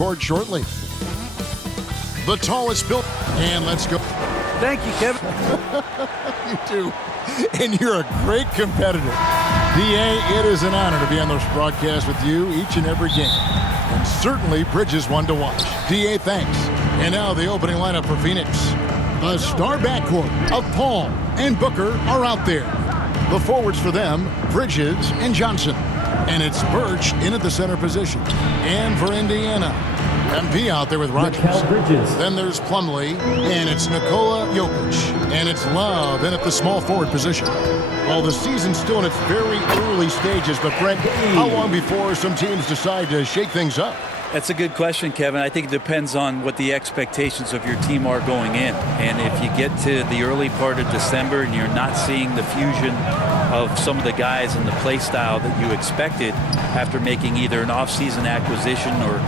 Board shortly. The tallest built, and let's go. Thank you, Kevin. You do, and you're a great competitor. DA, it is an honor to be on this broadcast with you each and every game, and certainly Bridges one to watch. DA, thanks. And now the opening lineup for Phoenix. The star backcourt of Paul and Booker are out there. The forwards for them, Bridges and Johnson. And it's Birch in at the center position. And for Indiana, MP out there with Rogers. Then there's Plumlee, and it's Nikola Jokic. And it's Love in at the small forward position. Well, the season's still in its very early stages, but Brett, how long before some teams decide to shake things up? That's a good question, Kevin. I think it depends on what the expectations of your team are going in. And if you get to the early part of December and you're not seeing the fusion of some of the guys and the play style that you expected after making either an off-season acquisition or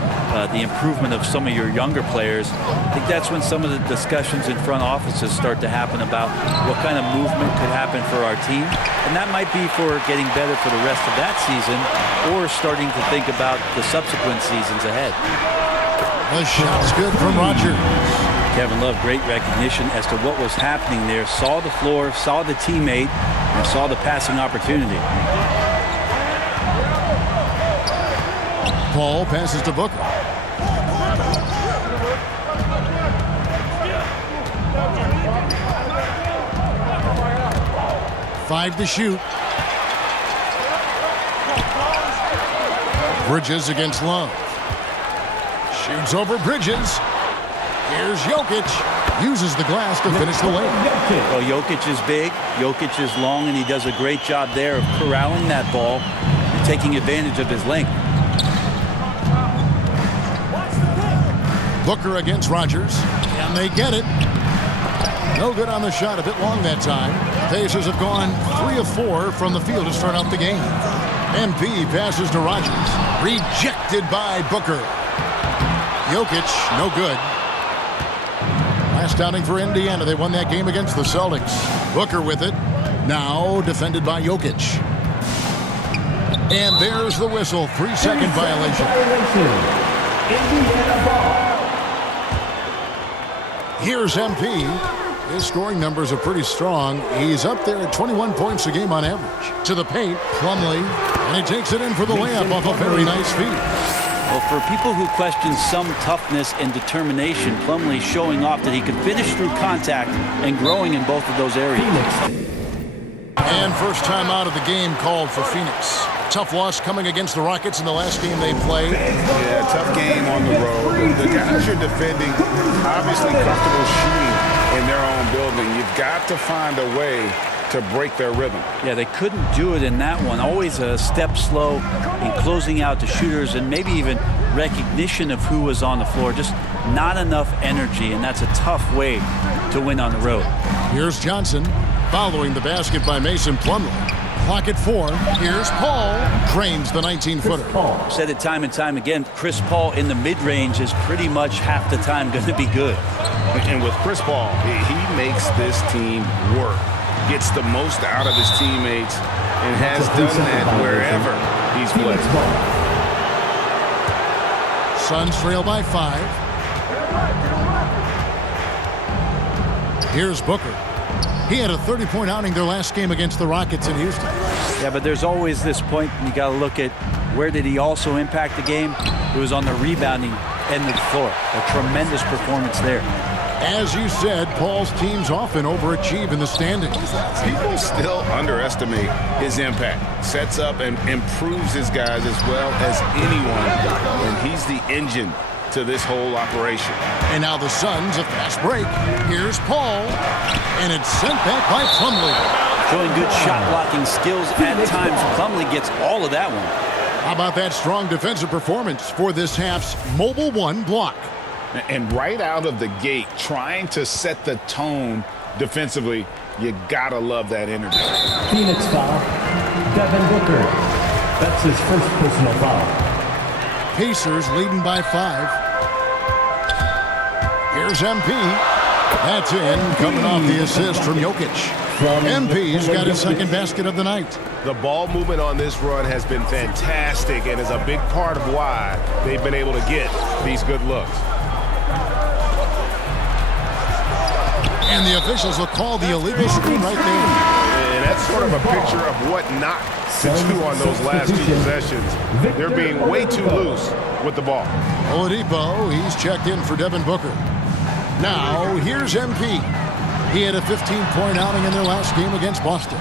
the improvement of some of your younger players, I think that's when some of the discussions in front offices start to happen about what kind of movement could happen for our team. And that might be for getting better for the rest of that season or starting to think about the subsequent seasons ahead. The shot's good from Rogers. Kevin Love, great recognition as to what was happening there. Saw the floor, saw the teammate, and saw the passing opportunity. Paul passes to Booker. Five to shoot. Bridges against Love. Shoots over Bridges. Here's Jokic. Uses the glass to finish the layup. Well, Jokic is big, Jokic is long, and he does a great job there of corralling that ball and taking advantage of his length. Booker against Rogers, and they get it. No good on the shot, a bit long that time. Pacers have gone 3 of 4 from the field to start out the game. MP passes to Rogers. Rejected by Booker. Jokic, no good. Last outing for Indiana. They won that game against the Celtics. Booker with it. Now defended by Jokic. And there's the whistle. 3-second violation. Indiana ball. Here's MP. His scoring numbers are pretty strong. He's up there at 21 points a game on average. To the paint, Plumlee, and he takes it in for the layup off a very nice feed. Well, for people who question some toughness and determination, Plumlee showing off that he can finish through contact and growing in both of those areas. And first time out of the game called for Phoenix. Tough loss coming against the Rockets in the last game they played. Yeah, tough game on the road. The guys you're defending obviously comfortable shooting in their own building. You've got to find a way to break their rhythm. Yeah, they couldn't do it in that one. Always a step slow in closing out the shooters and maybe even recognition of who was on the floor. Just not enough energy, and that's a tough way to win on the road. Here's Johnson following the basket by Mason Plumlee. Clock at 4. Here's Paul. Drains the 19-footer. Said it time and time again, Chris Paul in the mid-range is pretty much half the time going to be good. And with Chris Paul, he makes this team work. Gets the most out of his teammates and has done that wherever he's played. Suns trail by 5. Here's Booker. He had a 30-point outing their last game against the Rockets in Houston. Yeah, but there's always this point, and you got to look at where did he also impact the game. It was on the rebounding end of the floor. A tremendous performance there. As you said, Paul's teams often overachieve in the standings. People still underestimate his impact. Sets up and improves his guys as well as anyone. And he's the engine to this whole operation. And now the Suns, a fast break. Here's Paul. And it's sent back by Plumlee. Showing good shot blocking skills at times. Plumlee gets all of that one. How about that strong defensive performance for this half's Mobile One block? And right out of the gate, trying to set the tone defensively, you gotta love that energy. Phoenix foul. Devin Booker. That's his first personal foul. Pacers leading by 5. Here's MP. That's in, coming off the assist from Jokic. from MP's got his Jokic. second basket of the night. The ball movement on this run has been fantastic and is a big part of why they've been able to get these good looks. And the officials will call the illegal screen right there. And that's sort of a picture of what not to do on those last two possessions. They're being way too loose with the ball. Oladipo, he's checked in for Devin Booker. Now, here's MP. He had a 15-point outing in their last game against Boston.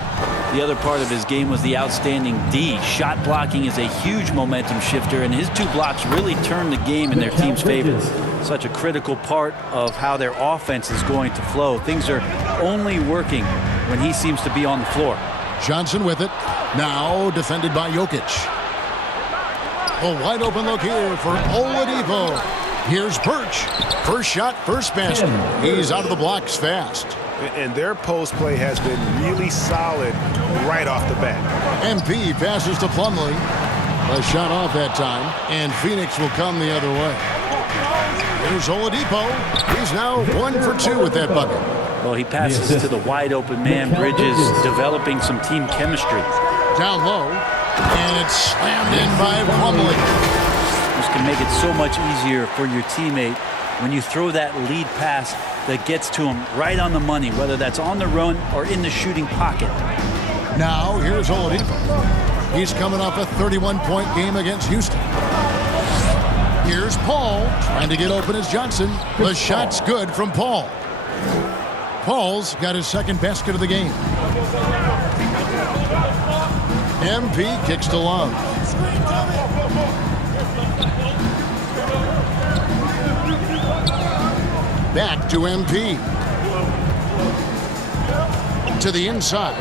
The other part of his game was the outstanding D. Shot blocking is a huge momentum shifter, and his 2 blocks really turned the game in their team's favor. Such a critical part of how their offense is going to flow. Things are only working when he seems to be on the floor. Johnson with it. Now defended by Jokic. A wide open look here for Oladipo. Here's Birch. First shot, first basket. He's out of the blocks fast. And their post play has been really solid right off the bat. MP passes to Plumlee. A shot off that time, and Phoenix will come the other way. Here's Oladipo. He's now 1 for 2 with that bucket. Well, he passes to the wide open man. Bridges developing some team chemistry. Down low, and it's slammed in by Plumlee. This can make it so much easier for your teammate when you throw that lead pass that gets to him right on the money, whether that's on the run or in the shooting pocket. Now, here's Oladipo. He's coming off a 31-point game against Houston. Here's Paul, trying to get open as Johnson. The shot's good from Paul. Paul's got his second basket of the game. MP kicks to Love. Back to MP. To the inside.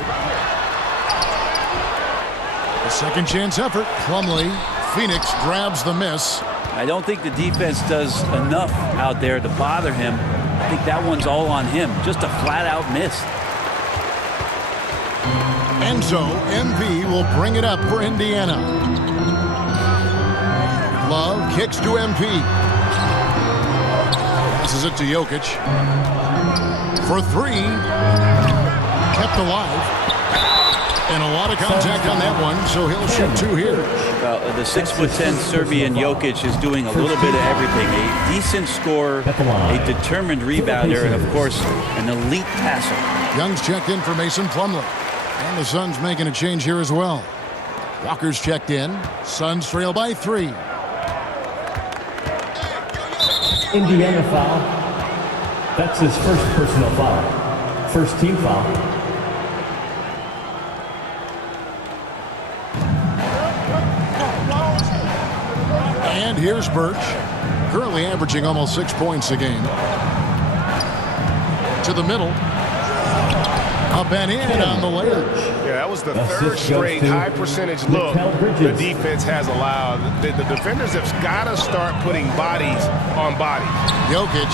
A second chance effort. Plumlee. Phoenix grabs the miss. I don't think the defense does enough out there to bother him. I think that one's all on him. Just a flat-out miss. And so MP will bring it up for Indiana. Love kicks to MP. Passes it to Jokic. For 3. Kept alive. And a lot of contact on that one, so he'll shoot 2 here. The 6'10" Serbian Jokic is doing a little bit of everything. A decent scorer, a determined rebounder, and of course, an elite passer. Young's checked in for Mason Plumlee. And the Suns making a change here as well. Walker's checked in. Suns trail by 3. Indiana foul. That's his first personal foul. First team foul. And here's Birch, currently averaging almost 6 points a game. To the middle. Up and in on the layup. Yeah, that was the third straight high percentage look the defense has allowed. The defenders have got to start putting bodies on bodies. Jokic.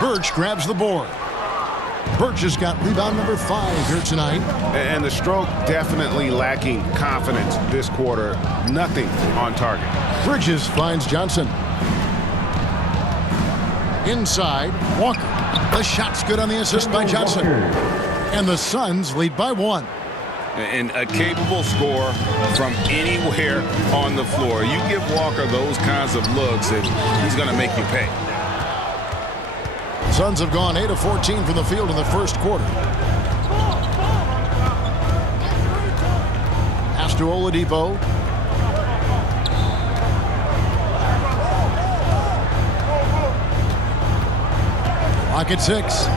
Birch grabs the board. Birch has got rebound number 5 here tonight. And the stroke definitely lacking confidence this quarter. Nothing on target. Bridges finds Johnson. Inside, Walker. The shot's good on the assist by Johnson. And the Suns lead by 1. And a capable scorer from anywhere on the floor. You give Walker those kinds of looks and he's going to make you pay. Suns have gone 8 of 14 from the field in the first quarter. Pass to Oladipo. Clock at 6.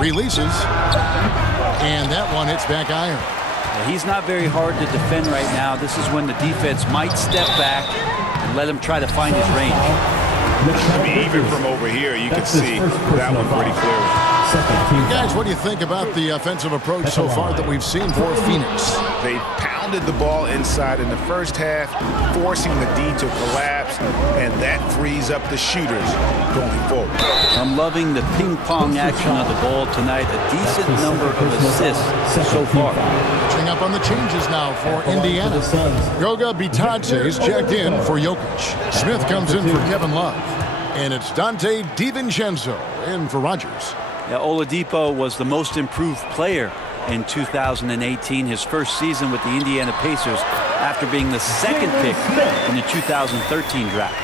Releases. And that one hits back iron. He's not very hard to defend right now. This is when the defense might step back and let him try to find his range. I mean, even from over here, you can see that one pretty clearly. Guys, what do you think about the offensive approach so far that we've seen for Phoenix? They pounded the ball inside in the first half, forcing the D to collapse, and that frees up the shooters going forward. I'm loving the ping-pong action of the ball tonight. A decent number of assists so far. Catching up on the changes now for Indiana. Goga Bitadze is checked in for Jokic. Smith comes in for Kevin Love. And it's Dante DiVincenzo in for Rogers. Yeah, Oladipo was the most improved player in 2018, his first season with the Indiana Pacers after being the second pick in the 2013 draft.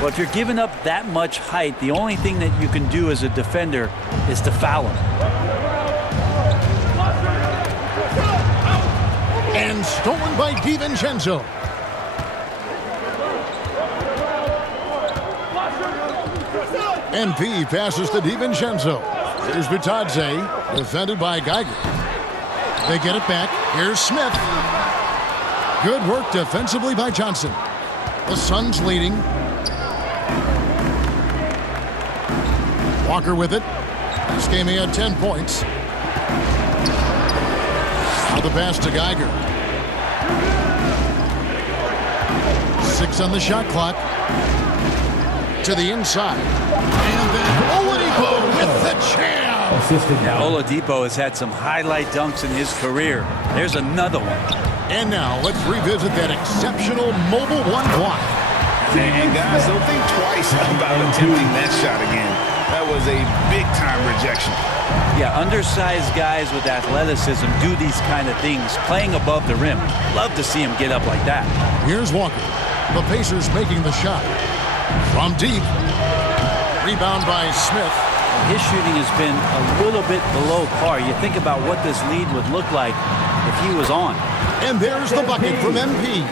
Well, if you're giving up that much height, the only thing that you can do as a defender is to foul him. And stolen by DiVincenzo. MP passes to DiVincenzo. Here's Vitadze, defended by Geiger. They get it back. Here's Smith. Good work defensively by Johnson. The Suns leading. Walker with it. This game he had 10 points. Now the pass to Geiger. 6 on the shot clock. To the inside. And then Oladipo with the jam. Yeah, Oladipo has had some highlight dunks in his career. There's another one. And now let's revisit that exceptional mobile one block. And guys, don't think twice about attempting that shot again. That was a big-time rejection. Yeah, undersized guys with athleticism do these kind of things, playing above the rim. Love to see him get up like that. Here's Walker. The Pacers making the shot. From deep. Rebound by Smith. His shooting has been a little bit below par. You think about what this lead would look like if he was on. And there's the bucket from MP.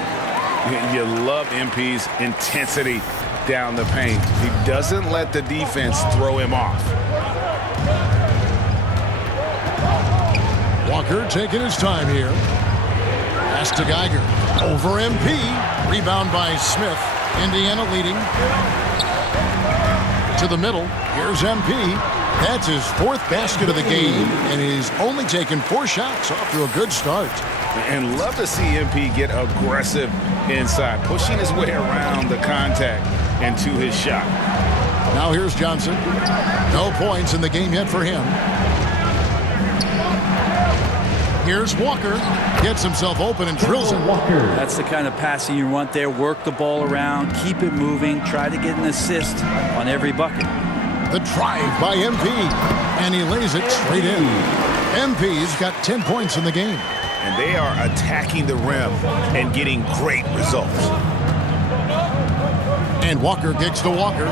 You love MP's intensity down the paint. He doesn't let the defense throw him off. Walker taking his time here. Pass to Geiger. Over MP. Rebound by Smith. Indiana leading. To the middle. Here's MP. That's his 4th basket of the game, and he's only taken 4 shots. Off to a good start. And love to see MP get aggressive inside, pushing his way around the contact and to his shot. Now here's Johnson. No points in the game yet for him. Here's Walker. Gets himself open and drills it. That's the kind of passing you want there. Work the ball around, keep it moving, try to get an assist on every bucket. The drive by MP, and he lays it straight in. MP's got 10 points in the game. And they are attacking the rim and getting great results. And Walker kicks to Walker.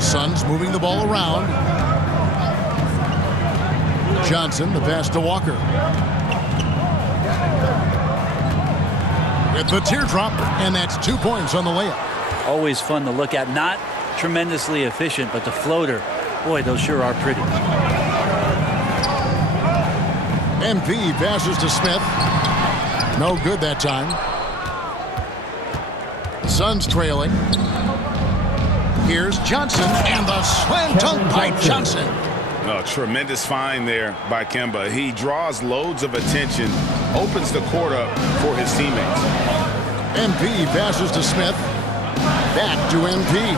Suns moving the ball around. Johnson, the pass to Walker. With the teardrop, and that's 2 points on the layup. Always fun to look at. Not tremendously efficient, but the floater, boy, those sure are pretty. MP passes to Smith. No good that time. Suns trailing. Here's Johnson, and the slam dunk by Johnson. Oh, tremendous find there by Kemba. He draws loads of attention, opens the court up for his teammates. MP passes to Smith. Back to MP.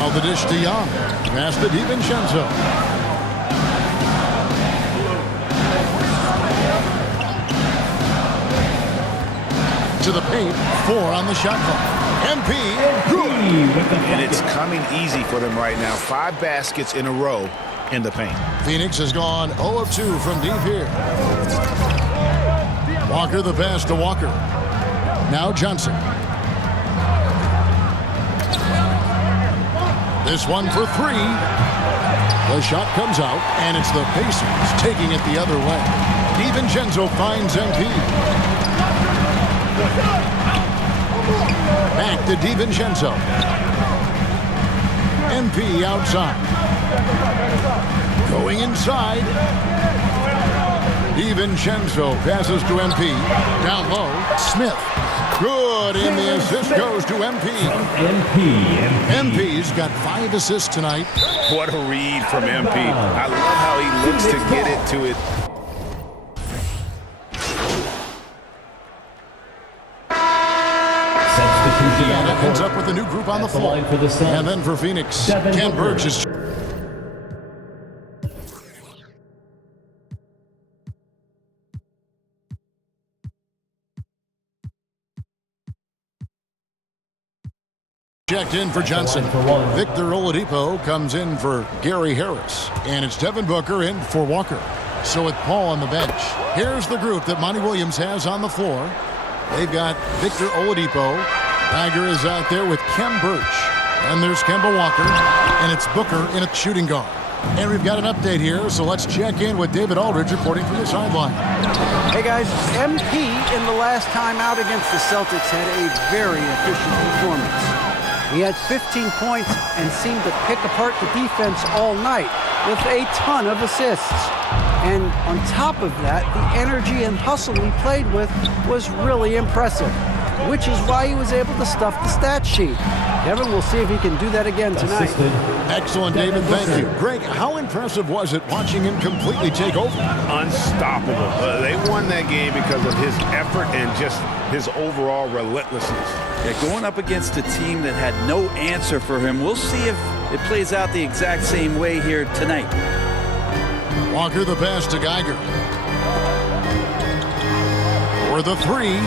Now the dish to Young. Pass to DiVincenzo. To the paint. 4 on the shot clock. MP. Good. And it's coming easy for them right now. 5 baskets in a row in the paint. Phoenix has gone 0 of 2 from deep here. Walker the pass to Walker. Now Johnson. This one for 3. The shot comes out, and it's the Pacers taking it the other way. DiVincenzo finds MP. Back to DiVincenzo. MP outside. Going inside. DiVincenzo passes to MP. Down low, Smith. Good, and the assist goes to MP. MP's got 5 assists tonight. What a read from MP. I love how he looks to get it to it. Indiana ends up with a new group on the floor. And then for Phoenix, Ken Burge is... checked in for Johnson. Victor Oladipo comes in for Gary Harris. And it's Devin Booker in for Walker. So with Paul on the bench, here's the group that Monty Williams has on the floor. They've got Victor Oladipo. Tiger is out there with Kem Birch. And there's Kemba Walker. And it's Booker in a shooting guard. And we've got an update here, so let's check in with David Aldridge reporting from the sideline. Hey guys, MP in the last time out against the Celtics had a very efficient performance. He had 15 points and seemed to pick apart the defense all night with a ton of assists. And on top of that, the energy and hustle he played with was really impressive, which is why he was able to stuff the stat sheet. Kevin, we'll see if he can do that again tonight. Excellent, David. Thank you. Greg, how impressive was it watching him completely take over? Unstoppable. They won that game because of his effort and just his overall relentlessness. Yeah, going up against a team that had no answer for him. We'll see if it plays out the exact same way here tonight. Walker the pass to Geiger. For the three.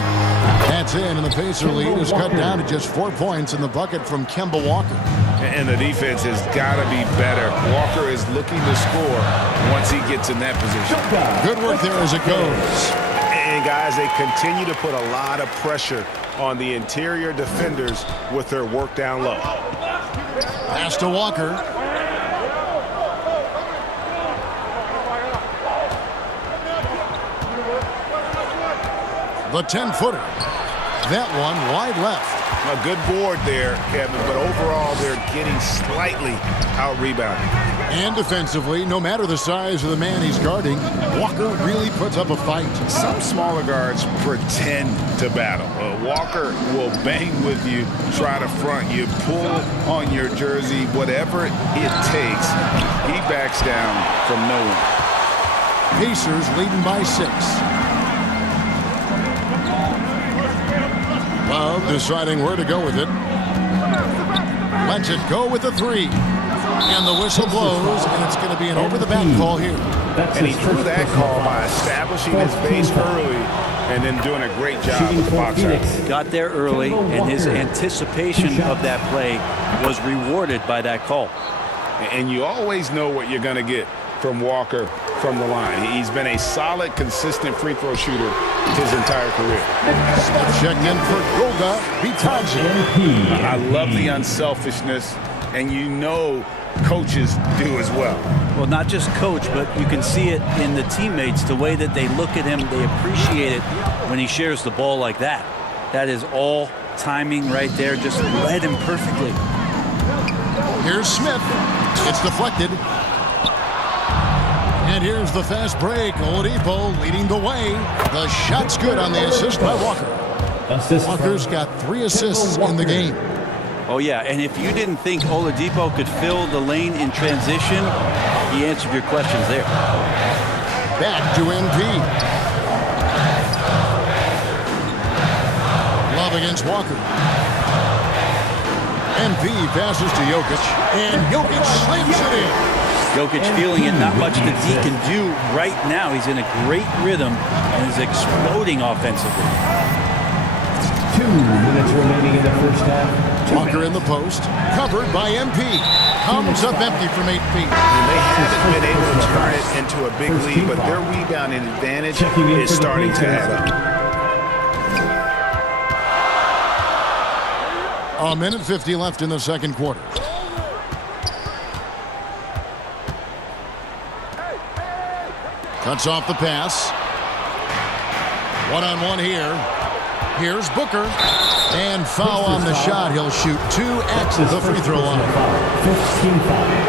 That's in, and the Pacer lead is cut down to just 4 points in the bucket from Kemba Walker. And the defense has got to be better. Walker is looking to score once he gets in that position. Good work there as it goes. And guys, they continue to put a lot of pressure on the interior defenders with their work down low. Pass to Walker. The 10-footer. That one wide left. A good board there, Kevin, but overall they're getting slightly out-rebounded. And defensively, no matter the size of the man he's guarding, Walker really puts up a fight. Some smaller guards pretend to battle. Walker will bang with you, try to front you, pull on your jersey, whatever it takes. He backs down from no one. Pacers leading by 6. Love deciding where to go with it. Lets it go with the 3. And the whistle blows, and it's going to be an over-the-back call here. And he drew that call by establishing his base early and then doing a great job with the box out. Got there early, and his anticipation of that play was rewarded by that call. And you always know what you're going to get from Walker from the line. He's been a solid, consistent free throw shooter his entire career. Smith checked in for Goga Bitadze. I love the unselfishness, and you know coaches do as well. Well, not just coach, but you can see it in the teammates, the way that they look at him. They appreciate it when he shares the ball like that. That is all timing right there. Just read him perfectly. Here's Smith. It's deflected. And here's the fast break. Oladipo leading the way. The shot's good on the assist by Walker. Walker's got 3 assists in the game. Oh, yeah, and if you didn't think Oladipo could fill the lane in transition, he answered your questions there. Back to MP. Love against Walker. MP passes to Jokic, and Jokic slams it in. Jokic feeling it, not much that he can do right now. He's in a great rhythm and is exploding offensively. 2 minutes remaining in the first half. Walker in the post, covered by MP. Comes up empty from 8 feet. And they haven't been able to turn it into a big lead, but their rebounding advantage is starting to add up. A minute 50 left in the second quarter. Cuts off the pass. One-on-one here. Here's Booker. And foul on the shot. He'll shoot 2 at the free throw line.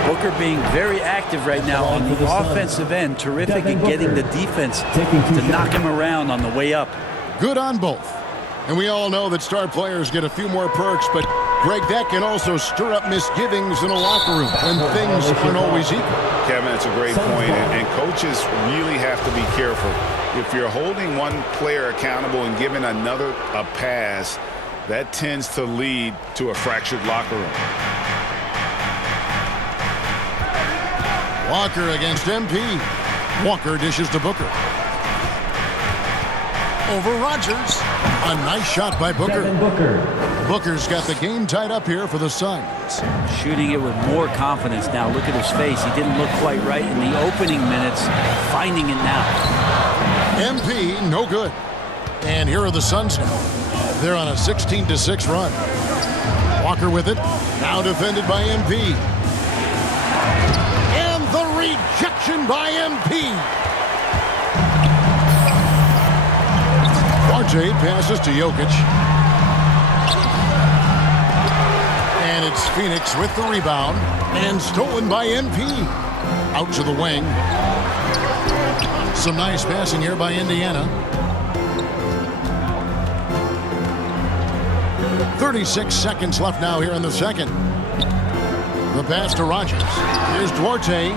Booker being very active right now on the offensive end. Terrific at getting the defense to knock him around on the way up. Good on both. And we all know that star players get a few more perks, but Greg, that can also stir up misgivings in a locker room when things aren't always equal. Kevin, that's a great point, and coaches really have to be careful. If you're holding one player accountable and giving another a pass, that tends to lead to a fractured locker room. Walker against MP. Walker dishes to Booker. Over Rodgers. A nice shot by Booker. Devin Booker. Booker's got the game tied up here for the Suns. Shooting it with more confidence now. Look at his face. He didn't look quite right in the opening minutes. Finding it now. MP, no good. And here are the Suns now. They're on a 16-6 run. Walker with it. Now defended by MP. And the rejection by MP. Duarte passes to Jokic. And it's Phoenix with the rebound. And stolen by MP. Out to the wing. Some nice passing here by Indiana. 36 seconds left now here in the second. The pass to Rogers. Here's Duarte.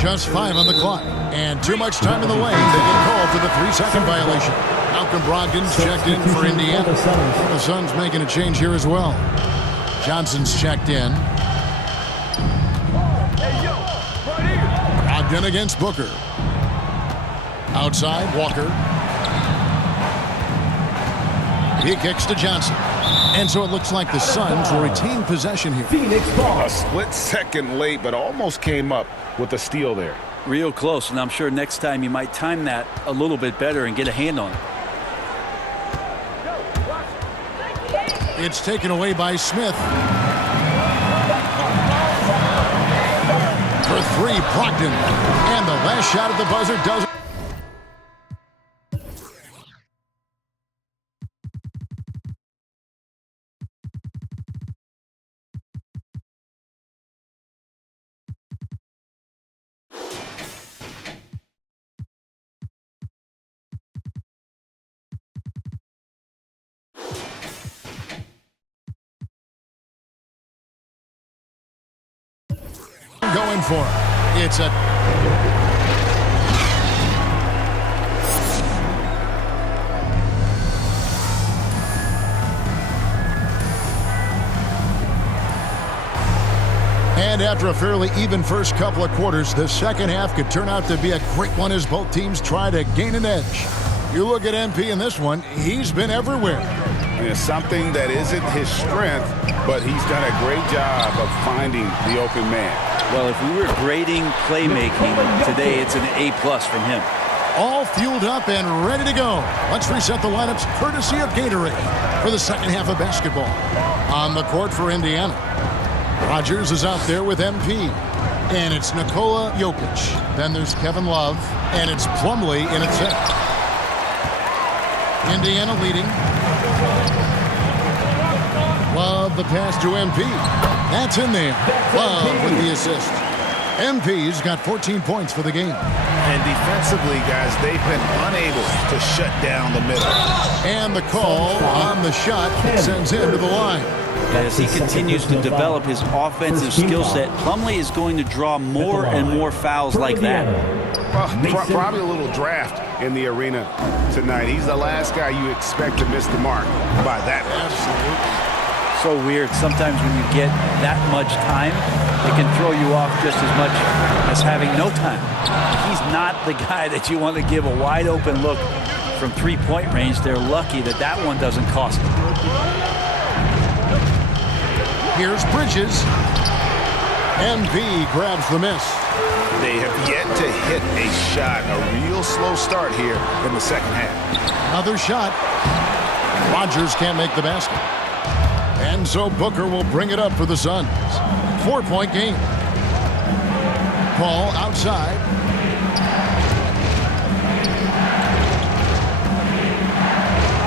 Just 5 on the clock. And too much time in the lane. They get called for the 3-second violation. Malcolm Brogdon's checked in for Indiana. The Suns making a change here as well. Johnson's checked in. Brogdon against Booker. Outside, Walker. He kicks to Johnson. And so it looks like the Suns will retain possession here. Phoenix ball. A split second late, but almost came up with a steal there. Real close, and I'm sure next time you might time that a little bit better and get a hand on it. It's taken away by Smith. For 3, Brogdon. And the last shot at the buzzer does it. Going for it. It's a... And after a fairly even first couple of quarters, the second half could turn out to be a great one as both teams try to gain an edge. You look at MP in this one, he's been everywhere. It's something that isn't his strength, but he's done a great job of finding the open man. Well, if we were grading playmaking today, it's an A+ from him. All fueled up and ready to go. Let's reset the lineups courtesy of Gatorade for the second half of basketball. On the court for Indiana, Rogers is out there with MP. And it's Nikola Jokic. Then there's Kevin Love. And it's Plumlee in its set. Indiana leading. Love the pass to MP. That's in there. Love with the assist. MP's got 14 points for the game. And defensively, guys, they've been unable to shut down the middle. And the call on the shot sends him to the line. As he continues to develop his offensive skill set, Plumlee is going to draw more and more fouls like that. Probably a little draft in the arena tonight. He's the last guy you expect to miss the mark by that much. Absolutely. So weird. Sometimes when you get that much time, it can throw you off just as much as having no time. He's not the guy that you want to give a wide open look from 3-point range. They're lucky that that one doesn't cost them. Here's Bridges. MP grabs the miss. They have yet to hit a shot. A real slow start here in the second half. Another shot. Rogers can't make the basket. And so Booker will bring it up for the Suns. 4-point game. Paul outside.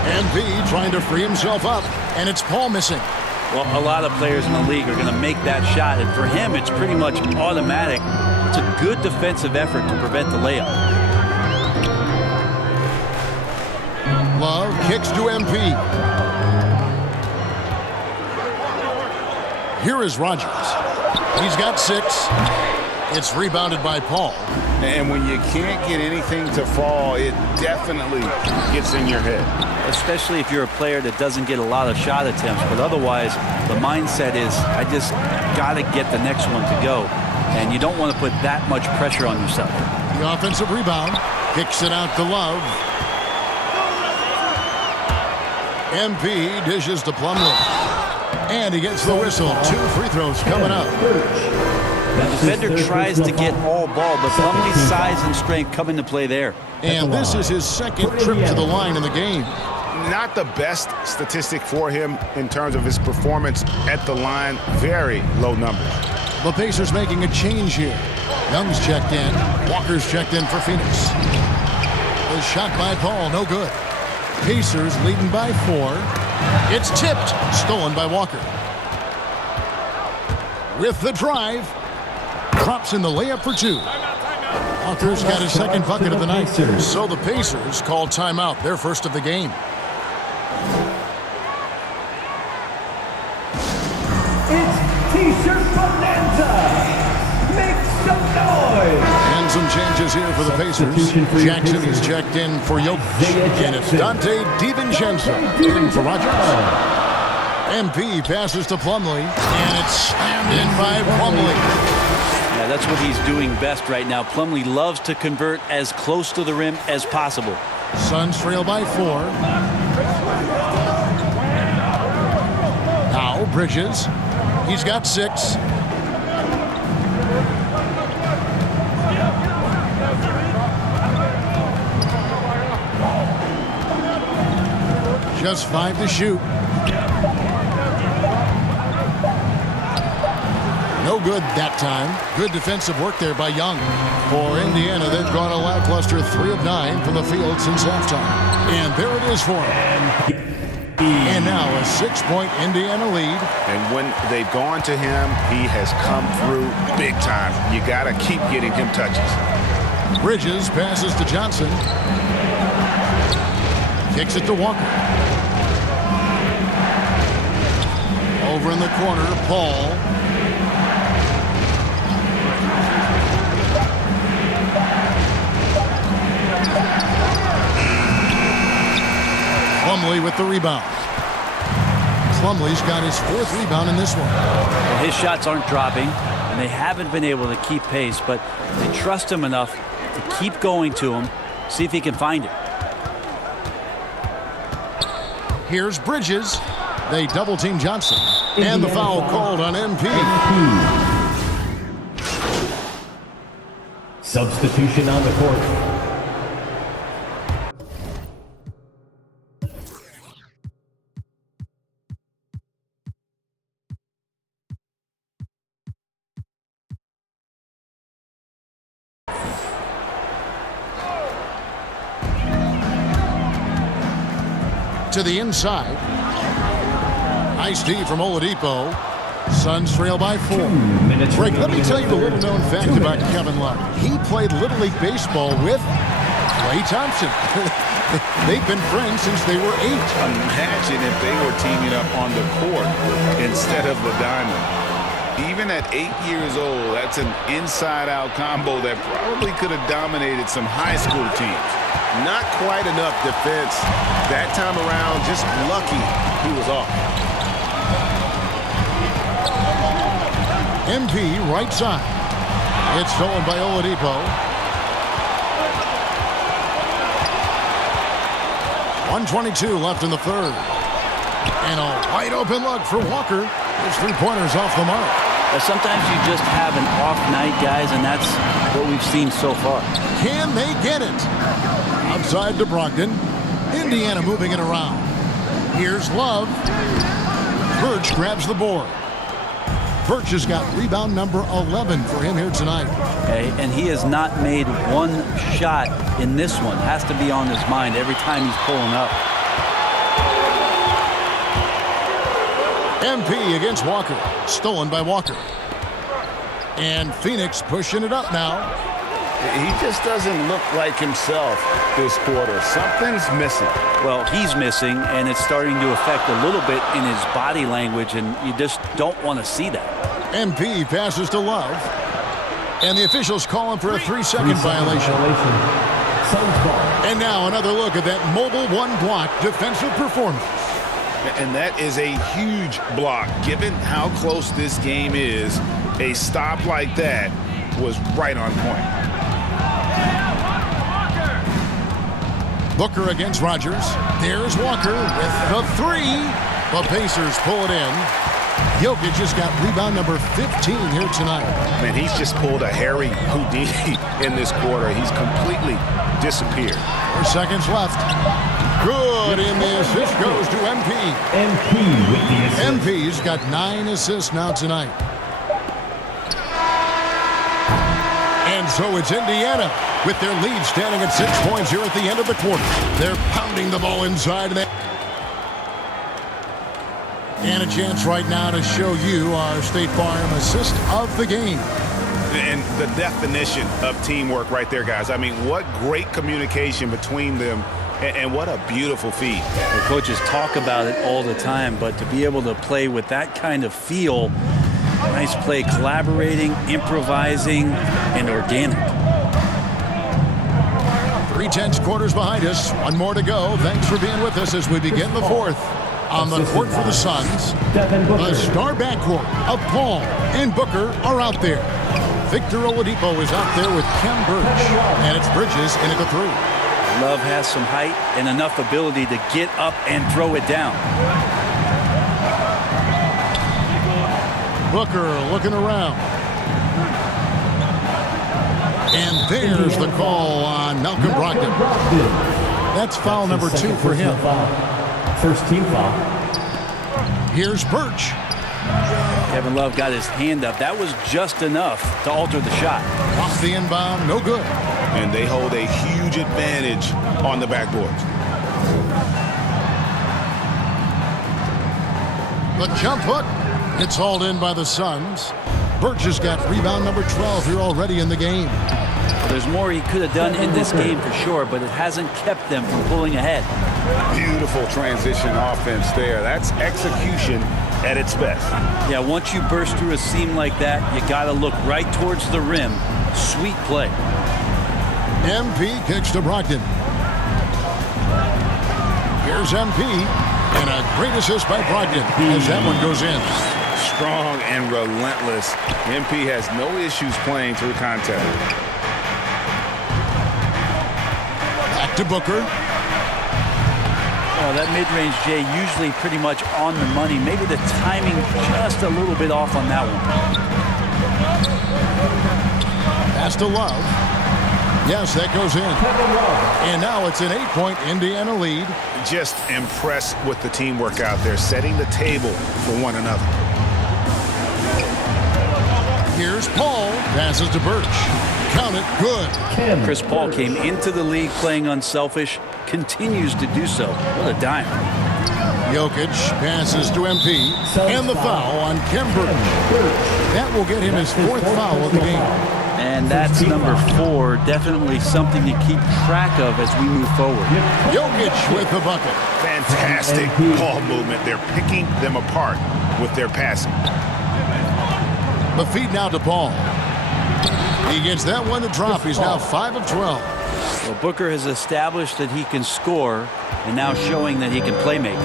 MP trying to free himself up. And it's Paul missing. Well, a lot of players in the league are going to make that shot, and for him, it's pretty much automatic. It's a good defensive effort to prevent the layup. Love kicks to MP. Here is Rogers. He's got 6. It's rebounded by Paul. And when you can't get anything to fall, it definitely gets in your head. Especially if you're a player that doesn't get a lot of shot attempts. But otherwise, the mindset is, I just got to get the next one to go. And you don't want to put that much pressure on yourself. The offensive rebound. Kicks it out to Love. MP dishes to Plumlee. And he gets the whistle. 2 free throws coming up. The defender tries to get all ball, but Plumlee's size and strength come into play there. And this is his second trip to the line in the game. Not the best statistic for him in terms of his performance at the line. Very low numbers. The Pacers making a change here. Young's checked in. Walker's checked in for Phoenix. The shot by Paul, no good. Pacers leading by 4. It's tipped. Stolen by Walker. With the drive. Drops in the layup for 2. Walker's got his second bucket of the night. So the Pacers call timeout, their first of the game. It's T-shirt bonanza. Make some noise. And some changes here for the Pacers. Jackson is checked in for Jokic. And it's Dante DiVincenzo in for Rogers. MP passes to Plumlee. And it's slammed in by Plumlee. Yeah, that's what he's doing best right now. Plumlee loves to convert as close to the rim as possible. Suns trail by 4. Now Bridges. He's got 6. Just 5 to shoot. No good that time. Good defensive work there by Young. For Indiana, they've gone a lackluster 3 of 9 from the field since halftime. And there it is for them. And now a 6-point Indiana lead. And when they've gone to him, he has come through big time. You got to keep getting him touches. Bridges passes to Johnson. Kicks it to Walker. Over in the corner, Paul. Plumlee with the rebound. Plumlee's got his 4th rebound in this one. Well, his shots aren't dropping, and they haven't been able to keep pace, but they trust him enough to keep going to him, see if he can find it. Here's Bridges. They double-team Johnson. And the foul called on MP. Substitution on the court. To the inside. Nice D from Oladipo. Suns trail by 4. Greg, let me tell you a little-known fact about Kevin Love. He played Little League Baseball with Klay Thompson. They've been friends since they were 8. Imagine if they were teaming up on the court instead of the diamond. Even at 8 years old, that's an inside-out combo that probably could have dominated some high school teams. Not quite enough defense that time around. Just lucky he was off. MP right side. It's stolen by Oladipo. 1:22 left in the 3rd. And a wide open look for Walker. His 3-pointers off the mark. Sometimes you just have an off night, guys, and that's what we've seen so far. Can they get it? Outside to Brogdon. Indiana moving it around. Here's Love. Birch grabs the board. Birch has got rebound number 11 for him here tonight. Okay, and he has not made one shot in this one. Has to be on his mind every time he's pulling up. MP against Walker. Stolen by Walker. And Phoenix pushing it up now. He just doesn't look like himself this quarter. Something's missing. Well, he's missing, and it's starting to affect a little bit in his body language, and you just don't want to see that. MP passes to Love. And the officials calling for a 3-second violation. And now another look at that mobile 1-block defensive performance. And that is a huge block. Given how close this game is, a stop like that was right on point. Booker against Rogers. There's Walker with the three. The Pacers pull it in. Jokic has got rebound number 15 here tonight. Man, he's just pulled a Harry Houdini in this quarter. He's completely disappeared. 4 seconds left. Good, and the assist goes to MP. MP with the assist. MP's got 9 assists now tonight. And so it's Indiana with their lead standing at 6 points here at the end of the quarter. They're pounding the ball inside. And a chance right now to show you our State Farm assist of the game. And the definition of teamwork right there, guys. I mean, what great communication between them, and what a beautiful feed. The coaches talk about it all the time, but to be able to play with that kind of feel, nice play, collaborating, improvising, and organic. 3/10 quarters behind us. One more to go. Thanks for being with us as we begin the fourth. On the court for the Suns, the star backcourt of Paul and Booker are out there. Victor Oladipo is out there with Kem Birch, and it's Bridges into the three. Love has some height and enough ability to get up and throw it down. Booker looking around. And there's the call on Malcolm Brogdon. That's foul number 2 for him. First team foul. Here's Birch. Kevin Love got his hand up. That was just enough to alter the shot. Off the inbound, no good. And they hold a huge advantage on the backboards. The jump hook. It's hauled in by the Suns. Birch has got rebound number 12 here already in the game. There's more he could have done in this game for sure, but it hasn't kept them from pulling ahead. Beautiful transition offense there. That's execution at its best. Yeah, once you burst through a seam like that, you got to look right towards the rim. Sweet play. MP kicks to Brogdon. Here's MP, and a great assist by Brogdon as that one goes in. Strong and relentless. MP has no issues playing through contact. Back to Booker. Oh, that mid-range, Jay, usually pretty much on the money. Maybe the timing just a little bit off on that one. Pass to Love. Yes, that goes in. And now it's an 8-point Indiana lead. Just impressed with the teamwork out there, setting the table for one another. Here's Paul. Passes to Birch. Count it. Good. Chris Paul came into the league playing unselfish, continues to do so. What a dime. Jokic passes to MP. And the foul on Kem Birch. That will get him his 4th foul of the game. And that's number 4. Definitely something to keep track of as we move forward. Jokic with the bucket. Fantastic ball movement. They're picking them apart with their passing. The feed now to Paul. He gets that one to drop. He's now 5 of 12. Well, Booker has established that he can score and now showing that he can play make.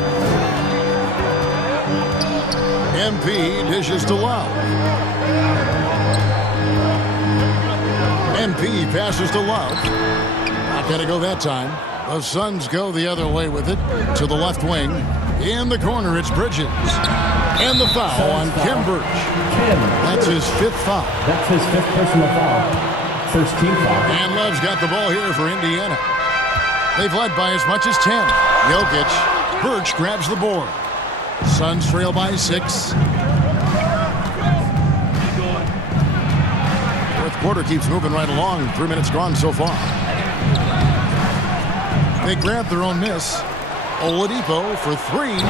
MP dishes to Love. MP passes to Love. Not going to go that time. The Suns go the other way with it to the left wing. In the corner, it's Bridges. And the foul on Kem Birch. That's his 5th foul. That's his 5th personal foul. First team foul. And Love's got the ball here for Indiana. They've led by as much as 10. Jokic. Birch grabs the board. Suns trail by 6. Fourth quarter keeps moving right along. 3 minutes gone so far. They grab their own miss. Oladipo for 3.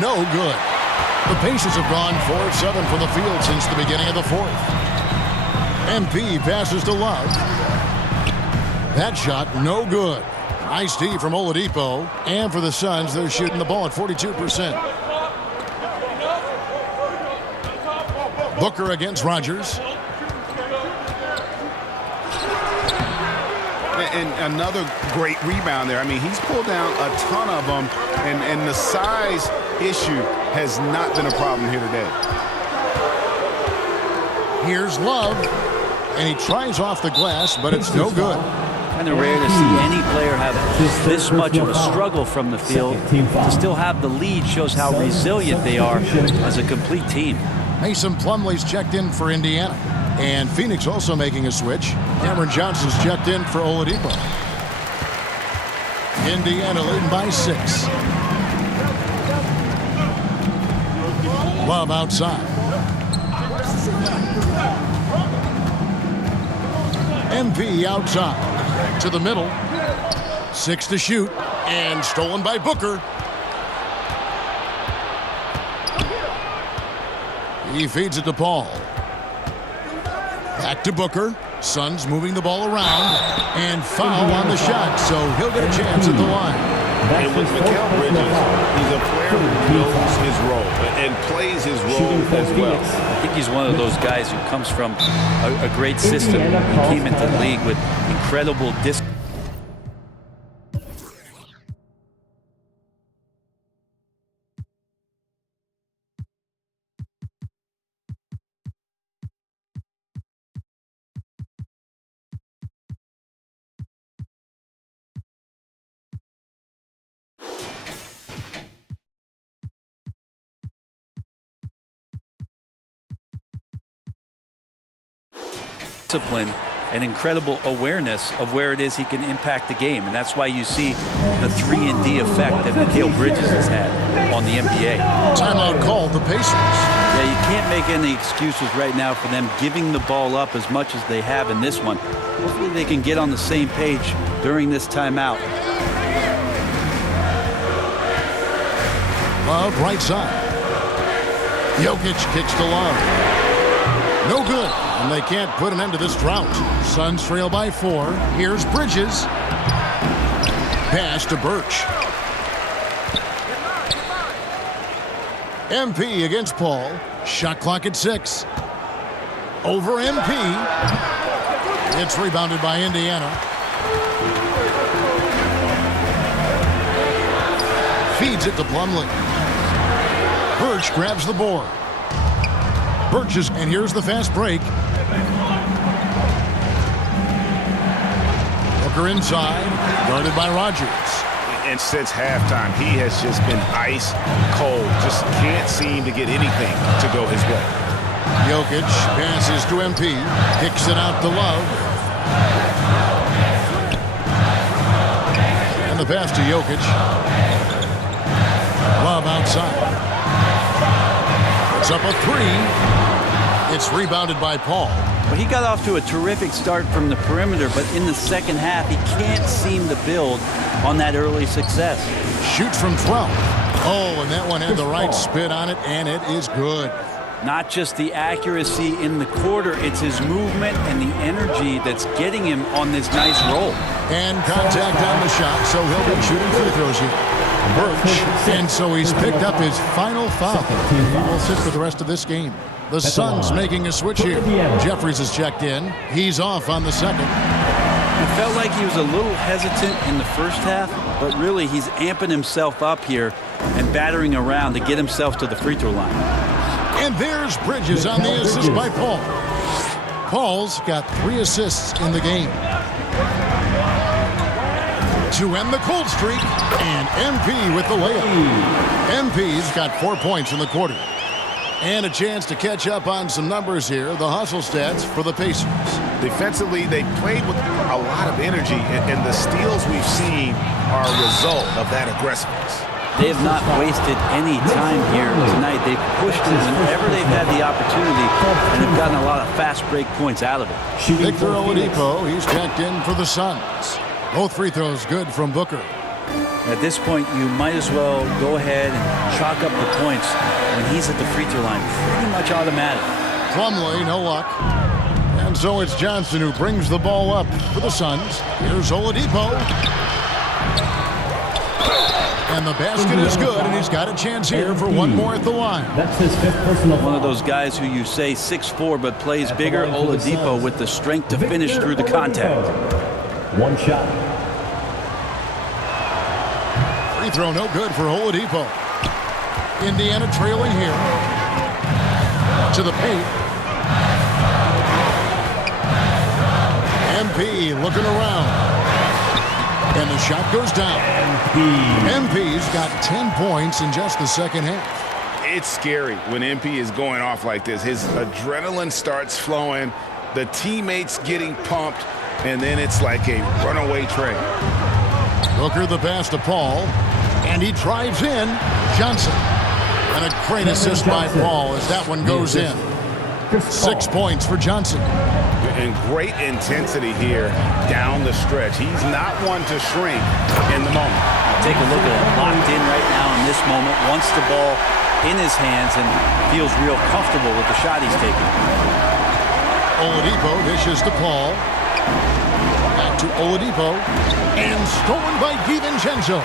No good. The Pacers have gone 4 of 7 from the field since the beginning of the 4th. MP passes to Love. That shot no good. Nice D from Oladipo. And for the Suns, they're shooting the ball at 42%. Booker against Rogers. And another great rebound there. I mean, he's pulled down a ton of them, and the size issue has not been a problem here today. Here's Love, and he tries off the glass, but it's no good. Kind of rare to see any player have this much of a struggle from the field. To still have the lead shows how resilient they are as a complete team. Mason Plumlee's checked in for Indiana. And Phoenix also making a switch. Cameron Johnson's checked in for Oladipo. Indiana leading by 6. Love outside. MP outside. To the middle. 6 to shoot. And stolen by Booker. He feeds it to Paul. Back to Booker. Suns moving the ball around. And foul on the shot, so he'll get a chance at the line. And with Mikal Bridges, he's a player who knows his role and plays his role as well. I think he's one of those guys who comes from a great system. He came into the league with incredible discipline. And incredible awareness of where it is he can impact the game. And that's why you see the 3-and-D effect that Mikal Bridges has had on the NBA. Timeout called the Pacers. Yeah, you can't make any excuses right now for them giving the ball up as much as they have in this one. Hopefully they can get on the same page during this timeout. Love right side. Jokic kicks to Love. No good. And they can't put an end to this drought. Suns trail by 4. Here's Bridges. Pass to Birch. MP against Paul. Shot clock at 6. Over MP. It's rebounded by Indiana. Feeds it to Plumlee. Birch grabs the board. Birches, and here's the fast break. Booker inside, guarded by Rogers. And since halftime, he has just been ice cold. Just can't seem to get anything to go his way. Jokic passes to MP, kicks it out to Love. And the pass to Jokic. Love outside. It's up a 3. It's rebounded by Paul. But he got off to a terrific start from the perimeter, but in the second half, he can't seem to build on that early success. Shoots from 12. Oh, and that one had the right spin on it, and it is good. Not just the accuracy in the quarter, it's his movement and the energy that's getting him on this nice roll. And contact on the shot, so he'll be shooting free throws here. Birch, and so he's picked up his final foul. He will sit for the rest of this game. The Suns making a switch here. Jeffries is checked in. He's off on the second. It felt like he was a little hesitant in the first half, but really he's amping himself up here and battering around to get himself to the free throw line. And there's Bridges on the assist by Paul. Paul's got 3 assists in the game. To end the cold streak, and MP with the layup. MP's got 4 points in the quarter. And a chance to catch up on some numbers here, the hustle stats for the Pacers. Defensively, they played with a lot of energy, and the steals we've seen are a result of that aggressiveness. They have not wasted any time here tonight. They've pushed it whenever they've had the opportunity and have gotten a lot of fast break points out of it. Victor Oladipo, he's checked in for the Suns. Both free throws good from Booker. At this point, you might as well go ahead and chalk up the points when he's at the free throw line. Pretty much automatic. Plumlee, no luck. And so it's Johnson who brings the ball up for the Suns. Here's Oladipo. And the basket is good, and he's got a chance here for one more at the line. That's his 5th personal foul. One of those guys who you say 6'4", but plays bigger. Oladipo with the strength to finish through the contact. One shot. Free throw no good for Oladipo. Indiana trailing here. To the paint. MP looking around. And the shot goes down. MP's got 10 points in just the second half. It's scary when MP is going off like this. His adrenaline starts flowing, the teammates getting pumped, and then it's like a runaway train. Booker the pass to Paul, and he drives in. Johnson. And a great assist by Paul as that one goes in. 6 points for Johnson. And great intensity here down the stretch. He's not one to shrink in the moment. Take a look at it. Locked in right now in this moment. Wants the ball in his hands and feels real comfortable with the shot he's taking. Oladipo dishes to Paul. Back to Oladipo. And stolen by DiVincenzo.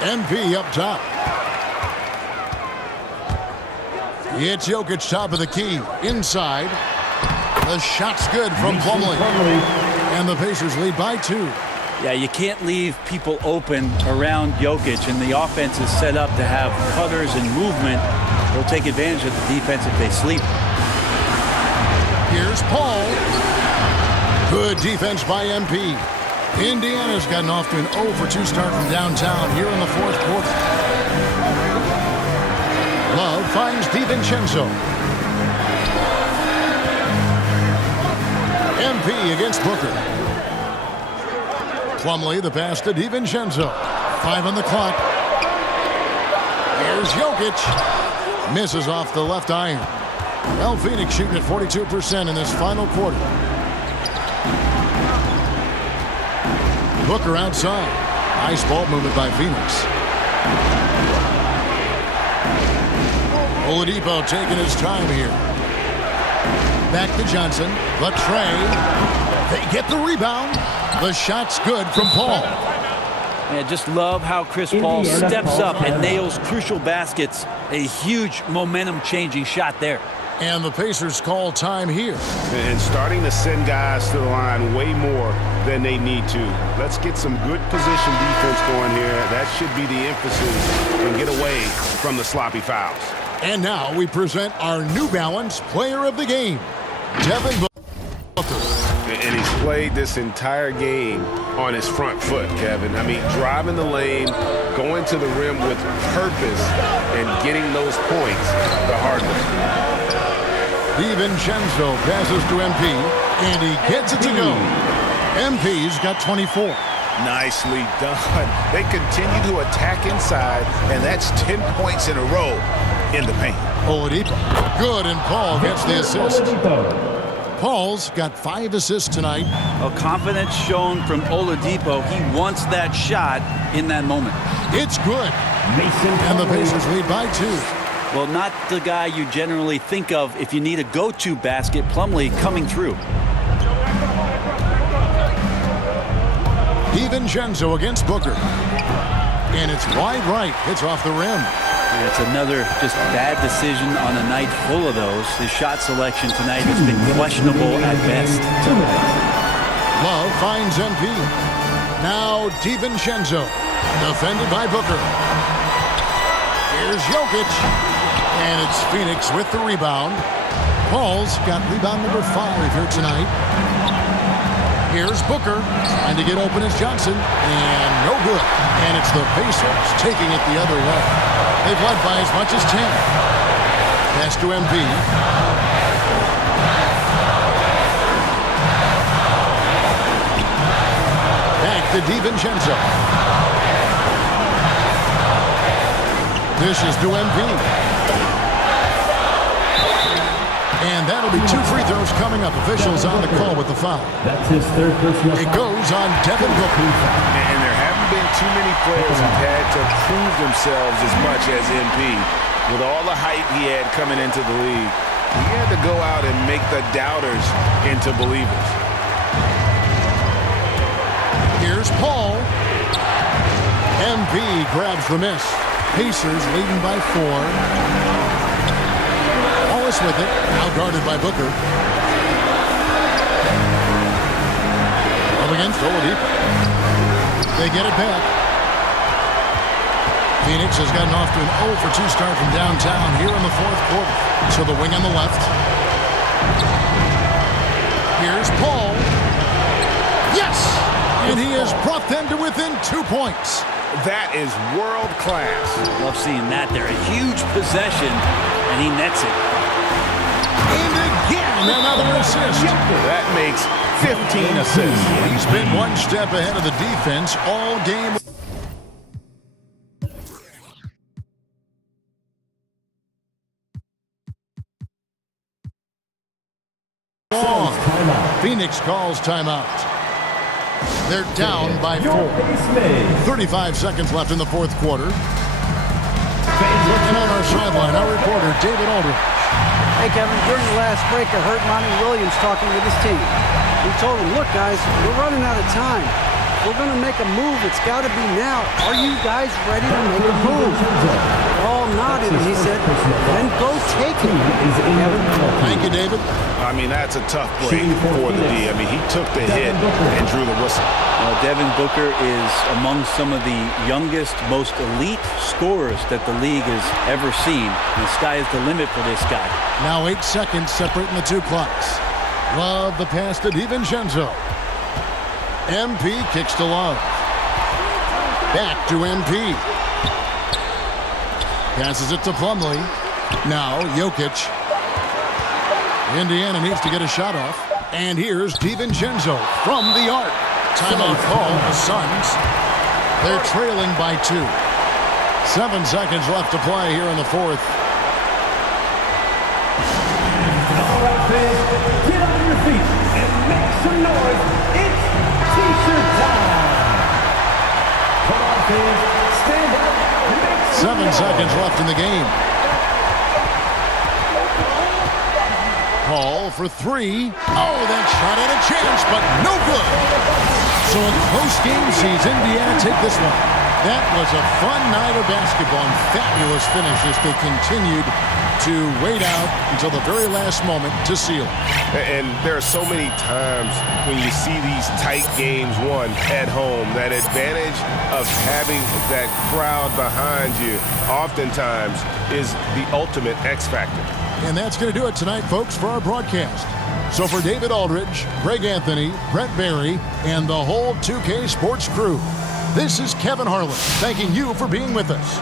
MP up top. It's Jokic top of the key. Inside. The shot's good from Plumlee. And the Pacers lead by 2. Yeah, you can't leave people open around Jokic, and the offense is set up to have cutters and movement. They'll take advantage of the defense if they sleep. Here's Paul. Good defense by MP. Indiana's gotten off to an 0-for-2 start from downtown here in the fourth quarter. Love finds DiVincenzo. MP against Booker. Plumlee the pass to DiVincenzo. 5 on the clock. Here's Jokic. Misses off the left iron. Well, Phoenix shooting at 42% in this final quarter. Booker outside. Nice ball movement by Phoenix. Oladipo taking his time here. Back to Johnson. The tray. They get the rebound. The shot's good from Paul. I just love how Chris Paul steps up and nails crucial baskets. A huge momentum-changing shot there. And the Pacers call time here. And starting to send guys to the line way more than they need to. Let's get some good position defense going here. That should be the emphasis and get away from the sloppy fouls. And now we present our New Balance Player of the Game, Devin Booker. And he's played this entire game on his front foot, Kevin. I mean, driving the lane, going to the rim with purpose, and getting those points the hard way. DiVincenzo passes to MP, and he gets it to go. MP's got 24. Nicely done. They continue to attack inside, and that's 10 points in a row in the paint. Oladipo. Good, and Paul gets the assist. Paul's got 5 assists tonight. A confidence shown from Oladipo. He wants that shot in that moment. It's good. And the Pacers lead by 2. Well, not the guy you generally think of if you need a go-to basket. Plumlee coming through. DiVincenzo against Booker. And it's wide right. It's off the rim. Yeah, it's another just bad decision on a night full of those. His shot selection tonight has been questionable at best. Love finds MP. Now DiVincenzo. Defended by Booker. Here's Jokic. And it's Phoenix with the rebound. Paul's got rebound number 5 here tonight. Here's Booker trying to get open as Johnson. And no good. And it's the Pacers taking it the other way. They've led by as much as 10. Pass to MP. Back to DiVincenzo. Dishes to MP. And that'll be 2 free throws coming up. Officials on the call with the foul. That's his third personal It goes on Devin Booker. And there haven't been too many players who've had to prove themselves as much as MP. With all the hype he had coming into the league, he had to go out and make the doubters into believers. Here's Paul. MP grabs the miss. Pacers leading by 4. Wallace with it. Now guarded by Booker. Up against Oladipo. They get it back. Phoenix has gotten off to an 0-for-2 start from downtown here in the fourth quarter. So the wing on the left. Here's Paul. Yes! And he has brought them to within 2 points. That is world class. Love seeing that there. A huge possession, and he nets it. And again, another assist. That makes 15 assists. He's been one step ahead of the defense all game. Long. Phoenix calls timeout. They're down by 4. 35 seconds left in the fourth quarter. Looking on our sideline, our reporter, David Aldridge. Hey, Kevin, during the last break, I heard Monty Williams talking with his team. He told them, look, guys, we're running out of time. We're going to make a move. It's got to be now. Are you guys ready to make a move? They all nodded, and he said, then go take it. Kevin. Thank you, David. I mean, that's a tough break for the D. I mean, he took the hit and drew the whistle. Devin Booker is among some of the youngest, most elite scorers that the league has ever seen. The sky is the limit for this guy. Now 8 seconds separating the two clocks. Love the pass to DiVincenzo. MP kicks to Love. Back to MP. Passes it to Plumlee. Now Jokic. Indiana needs to get a shot off. And here's DiVincenzo from the arc. Timeout call, the Suns. They're trailing by 2. 7 seconds left to play here in the fourth. All right, fans, get on your feet and make some noise. It's T-shirt time. Come on, fans, stand up and make some 7 noise. seconds left in the game. Paul for 3. Oh, that shot had a chance, but no good. So a close game sees Indiana take this one. That was a fun night of basketball and fabulous finish as they continued to wait out until the very last moment to seal it. And there are so many times when you see these tight games won at home, that advantage of having that crowd behind you oftentimes is the ultimate X factor. And that's going to do it tonight, folks, for our broadcast. So for David Aldridge, Greg Anthony, Brett Barry, and the whole 2K Sports crew, this is Kevin Harlan thanking you for being with us.